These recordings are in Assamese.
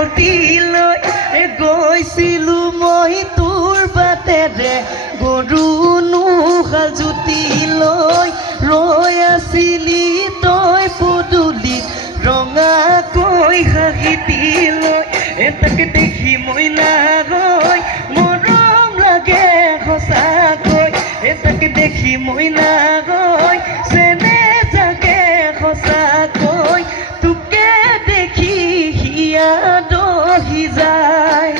নদীলৈ গৈছিলোঁ মই তোৰ বাটেৰে গৰু নোহাজুতি লৈ ৰৈ আছিলি তই পদূলি ৰঙাকৈ হাঁহিতি লৈ তাকে দেখি মই নাগৈ মৰম লাগে সঁচাকৈ তাকে দেখি মই নাগৈ চেনে জাগে সঁচাকৈ তোকে দেখি হিয়া দহি যায়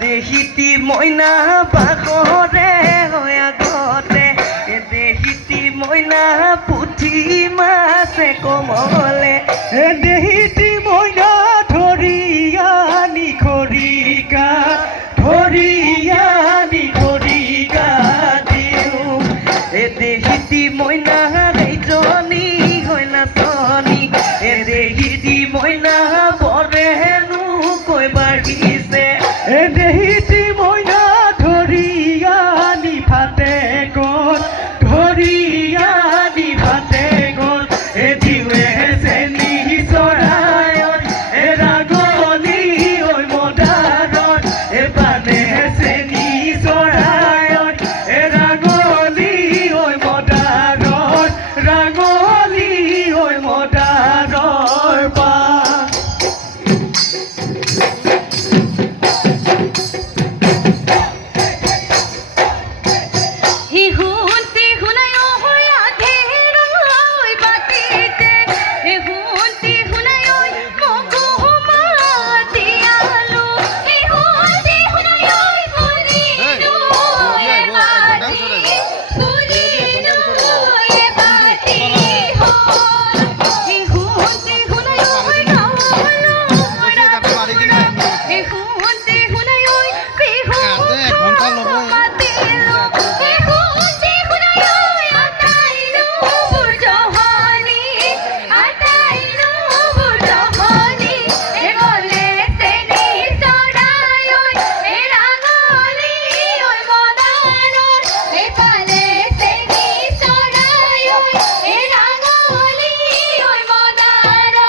দেহিতি মইনা বাগৰে হৈ আগতে দেহিতি মইনা পুঠি মাছে কমলে